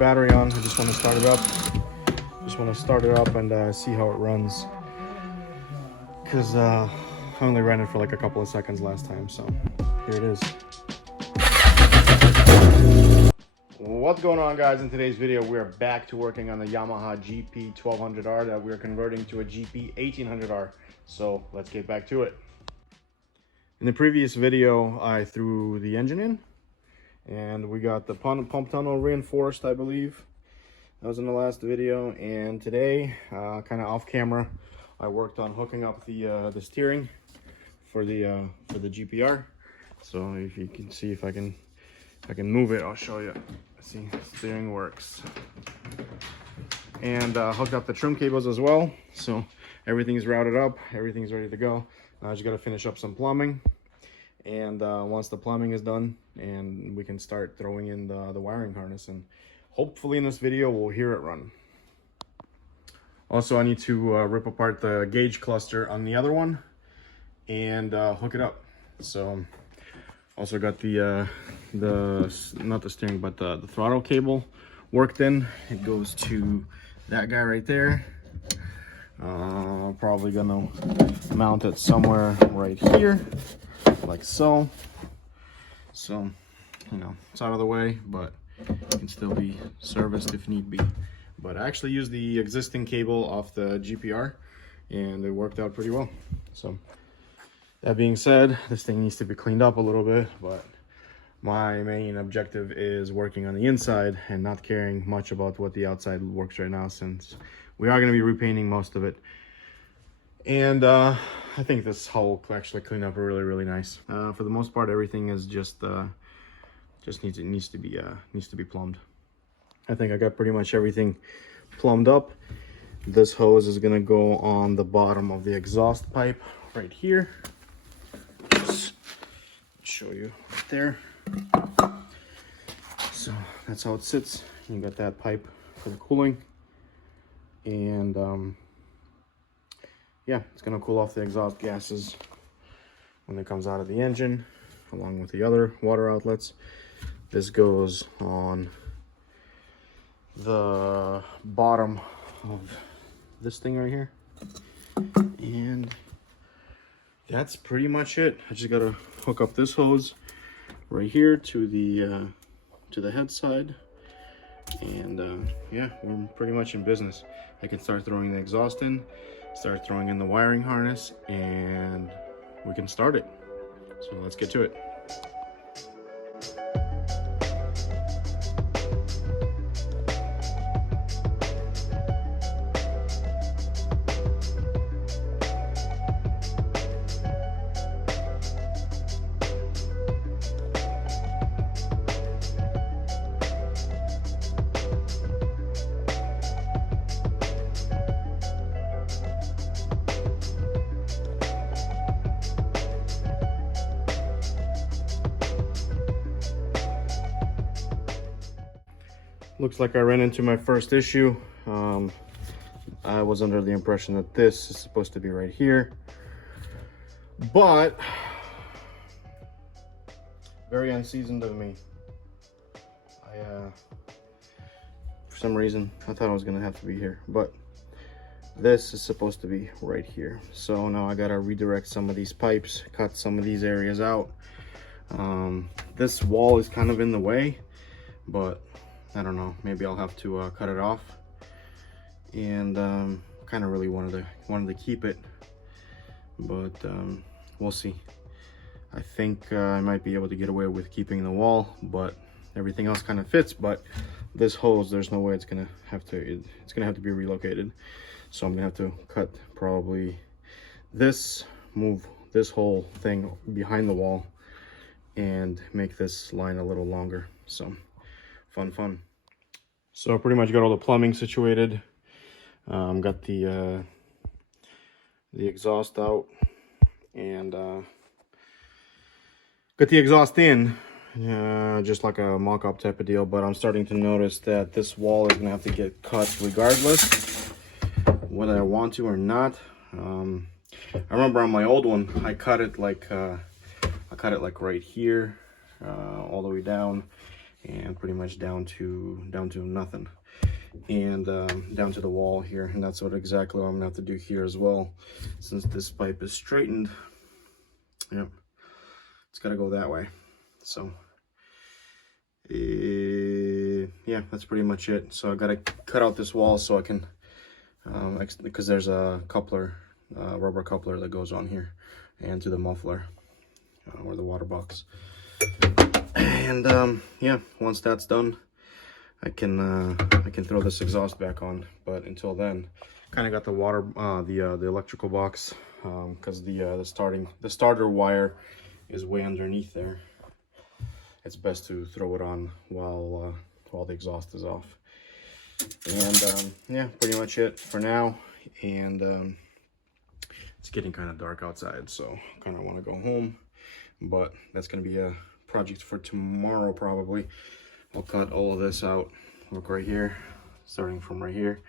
battery on. I just want to start it up. And see how it runs. Because I only ran it for like a couple of seconds last time, so here it is. What's going on, guys? In today's video, we are back to working on the Yamaha GP1200R that we're converting to a GP1800R. So let's get back to it. In the previous video, I threw the engine in and we got the pump tunnel reinforced, I believe. That was in the last video. And today, kind of off camera, I worked on hooking up the steering for the GPR. So if you can see, if I can move it, I'll show you. See, steering works. And hooked up the trim cables as well. So everything's routed up, everything's ready to go. I just got to finish up some plumbing. And once the plumbing is done, and we can start throwing in the wiring harness, and hopefully in this video we'll hear it run. Also, I need to rip apart the gauge cluster on the other one and hook it up. So also got the not the steering, but the throttle cable worked in. It goes to that guy right there. Probably gonna mount it somewhere right here, like so. So, you know, it's out of the way, but it can still be serviced if need be. But I actually used the existing cable off the GPR and it worked out pretty well. So that being said, this thing needs to be cleaned up a little bit, but my main objective is working on the inside and not caring much about what the outside works right now, since we are going to be repainting most of it. And I think this hull will actually clean up really nice. For the most part, everything is just needs to be plumbed. I think I got pretty much everything plumbed up. This hose is going to go on the bottom of the exhaust pipe right here. Just show you right there. So that's how it sits. You got that pipe for the cooling, and yeah, it's going to cool off the exhaust gases when it comes out of the engine, along with the other water outlets. This goes on the bottom of this thing right here, and that's pretty much it. I just gotta hook up this hose right here to the head side, and yeah, we're pretty much in business. I can start throwing the exhaust in, start throwing in the wiring harness, and we can start it. So let's get to it. Looks like I ran into my first issue. I was under the impression that this is supposed to be right here, but very unseasoned of me. For some reason, I thought it was gonna have to be here, but this is supposed to be right here. So now I gotta redirect some of these pipes, cut some of these areas out. This wall is kind of in the way, but I don't know, maybe I'll have to cut it off. And kind of really wanted to keep it, but we'll see. I think I might be able to get away with keeping the wall, but everything else kind of fits. But this hose, there's no way it's gonna have to be relocated. So I'm gonna have to cut probably this, move this whole thing behind the wall, and make this line a little longer. So fun. So I pretty much got all the plumbing situated. Got the exhaust out, and got the exhaust in, just like a mock-up type of deal. But I'm starting to notice that this wall is gonna have to get cut regardless, whether I want to or not. I remember on my old one, I cut it like right here, all the way down, and pretty much down to nothing, and down to the wall here. And that's exactly what I'm gonna have to do here as well, since this pipe is straightened. Yep, it's got to go that way. So yeah, that's pretty much it. So I got to cut out this wall so I can because there's a coupler, rubber coupler that goes on here and to the muffler or the water box. And yeah, once that's done, I can throw this exhaust back on. But until then, kind of got the water the electrical box, because the starter wire is way underneath there. It's best to throw it on while the exhaust is off. And yeah, pretty much it for now. And it's getting kind of dark outside, so kind of want to go home, but that's going to be a project for tomorrow probably. I'll cut all of this out. Look right here, starting from right here,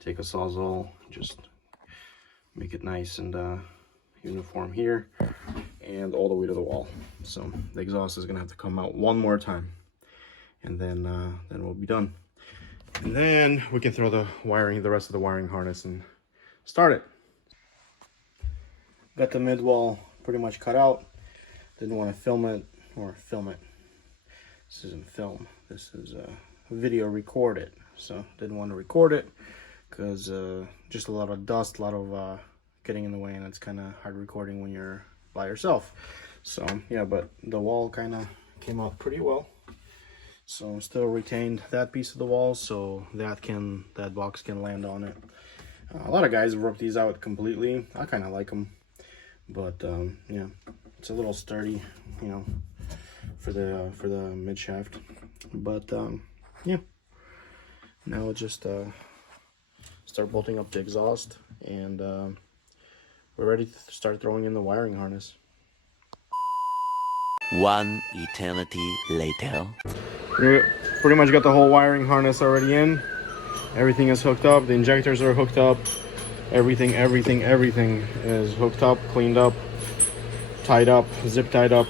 take a Sawzall, just make it nice and uniform here, and all the way to the wall. So the exhaust is gonna have to come out one more time, and then we'll be done. And then we can throw the rest of the wiring harness and start it. Got the mid wall pretty much cut out. Didn't want to film it. This isn't film. This is video record it. So didn't want to record it because just a lot of dust, a lot of getting in the way, and it's kind of hard recording when you're by yourself. So yeah, but the wall kind of came out pretty well. So still retained that piece of the wall, so that box can land on it. A lot of guys rip these out completely. I kind of like them, but yeah, it's a little sturdy, you know, for the mid shaft. But yeah, now we'll just start bolting up the exhaust, and we're ready to start throwing in the wiring harness. One eternity later. We pretty much got the whole wiring harness already in. Everything is hooked up. The injectors are hooked up. Everything is hooked up, cleaned up, tied up, zip tied up,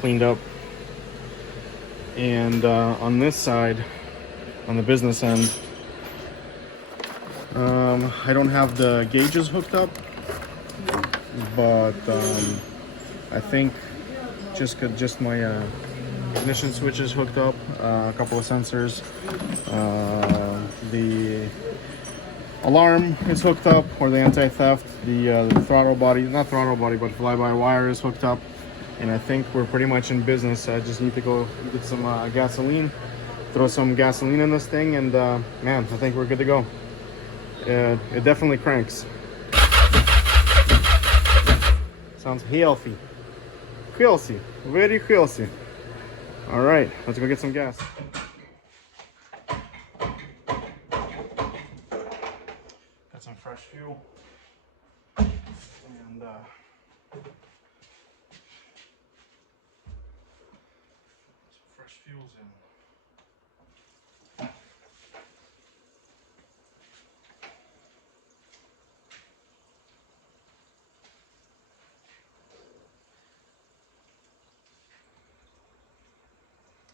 cleaned up. And on this side, on the business end, I don't have the gauges hooked up, but I think just my ignition switch is hooked up, a couple of sensors, the alarm is hooked up, or the anti-theft, the throttle body, not throttle body, but fly-by-wire is hooked up, and I think we're pretty much in business. I just need to go get some gasoline, throw some gasoline in this thing, and man, I think we're good to go. It definitely cranks. Sounds healthy. Healthy, very healthy. All right, let's go get some gas. Got some fresh fuel, and some fresh fuels in.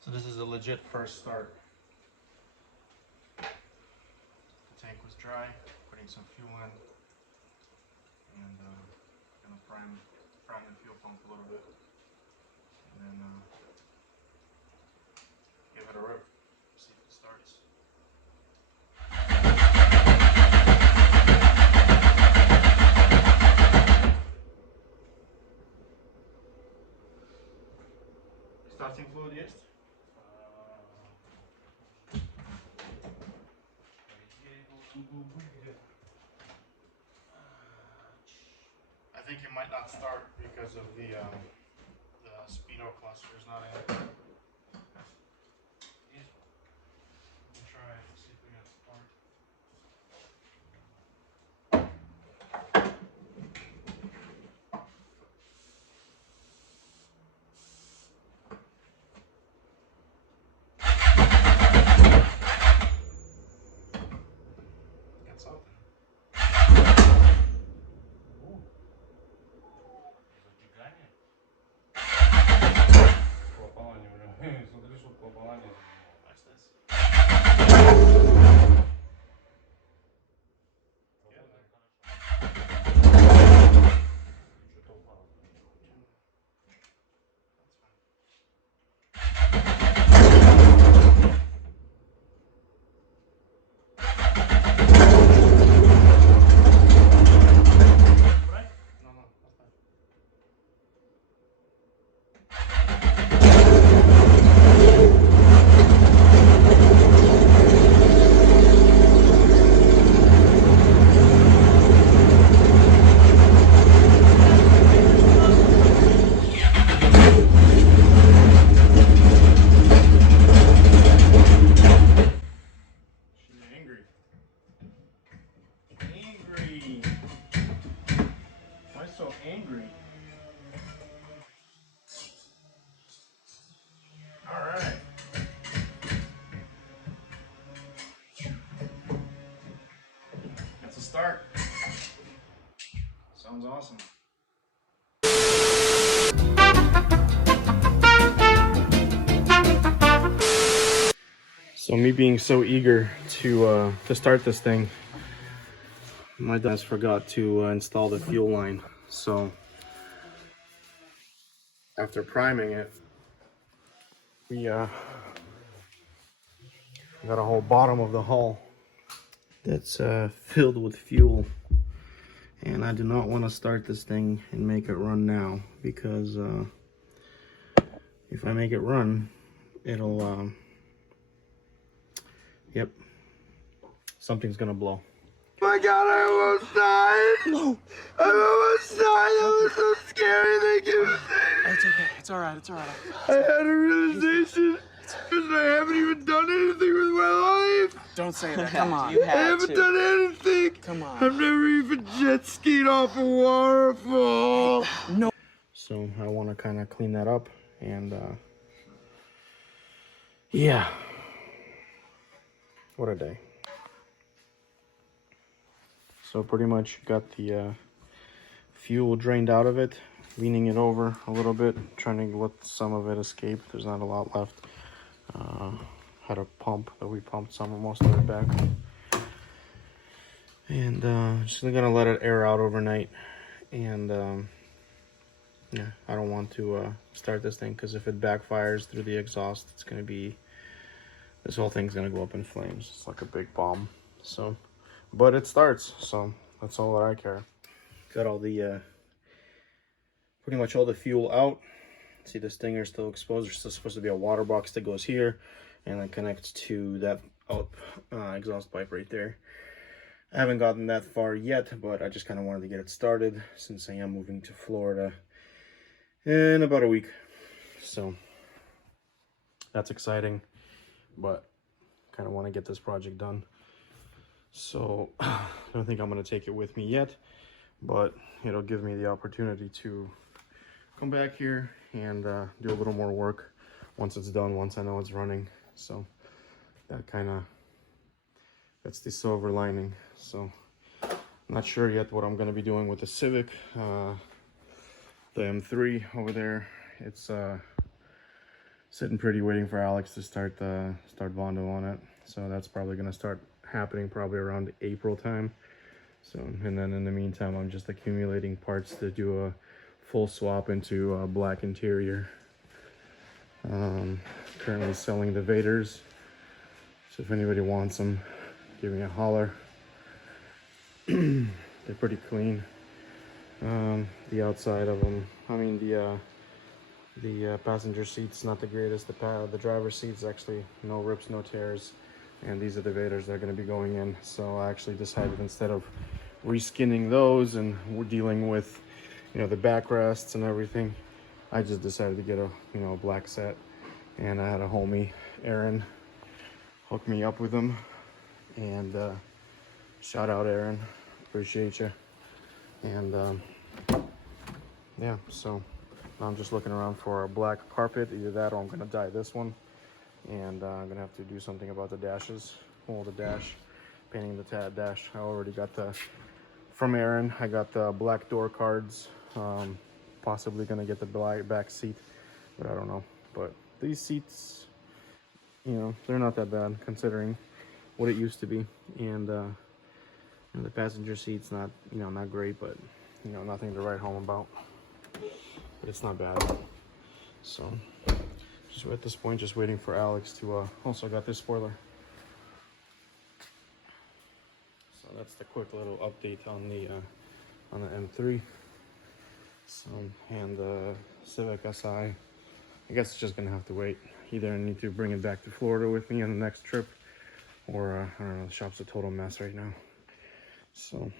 So this is a legit first start. The tank was dry, putting some fuel in, and gonna prime the fuel pump a little bit, and then give it a rip, see if it starts. Starting fluid, yes? I think it might not start because of the speedo cluster is not in. Let me try it, see if we got spark. Got something. Angry. Angry. Why so angry? All right. That's a start. Sounds awesome. So me being so eager to start this thing, my dad forgot to install the fuel line. So after priming it, we got a whole bottom of the hull that's filled with fuel. And I do not want to start this thing and make it run now, because if I make it run, it'll, yep, something's gonna blow. Oh my God, I almost died. No. I almost died. That was so scary. Thank you. It's okay. It's all right. It's all right. I had a realization that I haven't even done anything with my life. Don't say that. Come on. I haven't done anything. Come on. I've never even jet skied off a waterfall. No. So I want to kind of clean that up, and yeah, what a day. So pretty much got the fuel drained out of it, leaning it over a little bit, trying to let some of it escape. There's not a lot left. Had a pump that we pumped most of it back. And just gonna let it air out overnight. And yeah, I don't want to start this thing, because if it backfires through the exhaust, it's gonna be, this whole thing's gonna go up in flames. It's like a big bomb. So, but it starts, so that's all that I care. Got all the pretty much all the fuel out. See, the stinger is still exposed. There's still supposed to be a water box that goes here and then connects to that out exhaust pipe right there. I haven't gotten that far yet, but I just kind of wanted to get it started, since I am moving to Florida in about a week. So that's exciting, but kind of want to get this project done. So I don't think I'm going to take it with me yet, but it'll give me the opportunity to come back here and do a little more work once it's done, once I know it's running. So that that's the silver lining. So I'm not sure yet what I'm going to be doing with the Civic. The M3 over there, it's sitting pretty, waiting for Alex to start Bondo on it. So that's probably going to start happening probably around April time. So, and then in the meantime, I'm just accumulating parts to do a full swap into a black interior. Currently selling the Vaders, so if anybody wants them, give me a holler. They're pretty clean. The outside of them, I mean the passenger seat's not the greatest. The driver's seat's actually no rips, no tears, and these are the Vaders that are going to be going in. So I actually decided, instead of reskinning those and we're dealing with, you know, the backrests and everything, I just decided to get a, you know, a black set. And I had a homie, Aaron, hook me up with them. And shout out, Aaron, appreciate you. And yeah, so I'm just looking around for a black carpet, either that or I'm gonna dye this one. And I'm gonna have to do something about the dashes. Well, the dash, painting the dash. I already got from Aaron, I got the black door cards. Possibly gonna get the back seat, but I don't know. But these seats, you know, they're not that bad considering what it used to be. And you know, the passenger seat's not, you know, not great, but you know, nothing to write home about. But it's not bad. So just at this point, just waiting for Alex to also got this spoiler. So that's the quick little update on the M3. So, and the Civic Si, I guess it's just gonna have to wait. Either I need to bring it back to Florida with me on the next trip, or I don't know, the shop's a total mess right now. So,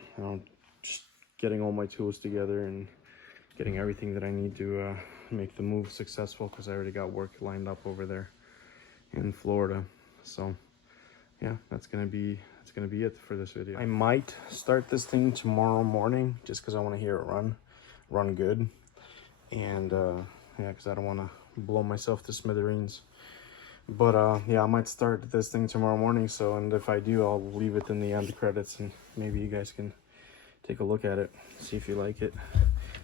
just getting all my tools together and getting everything that I need to make the move successful, because I already got work lined up over there in Florida. So, yeah, that's gonna be it for this video. I might start this thing tomorrow morning just because I want to hear it run good, and yeah, because I don't want to blow myself to smithereens. But yeah, I might start this thing tomorrow morning. So, and if I do, I'll leave it in the end credits, and maybe you guys can take a look at it, see if you like it.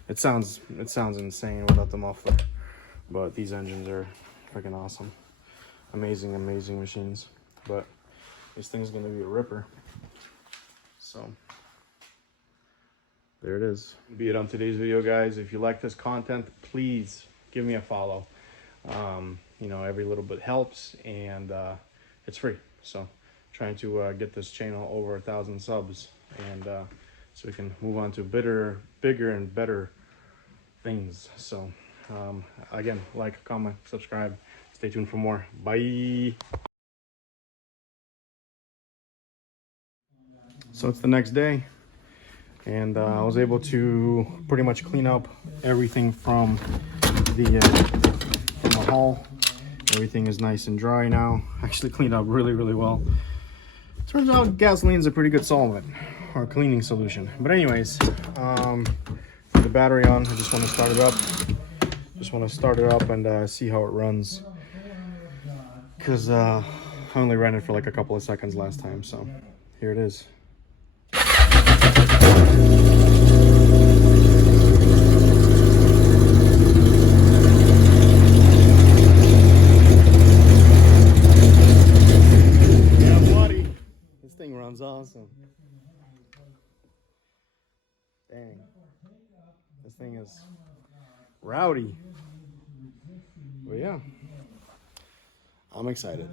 It sounds insane without the muffler, but these engines are freaking awesome. Amazing machines. But this thing's gonna be a ripper. So there it is. Be it on today's video, guys. If you like this content, please give me a follow. You know, every little bit helps, and it's free. So trying to get this channel over 1,000 subs, and so we can move on to bigger and better things. So again, like, comment, subscribe, stay tuned for more. Bye. So it's the next day, and I was able to pretty much clean up everything from the hull. Everything is nice and dry now. Actually cleaned up really well. Turns out gasoline's a pretty good solvent, or cleaning solution. But anyways, put the battery on. I just want to start it up. And see how it runs, because I only ran it for like a couple of seconds last time. So here it is. This thing runs awesome. Dang. This thing is rowdy. But yeah, I'm excited.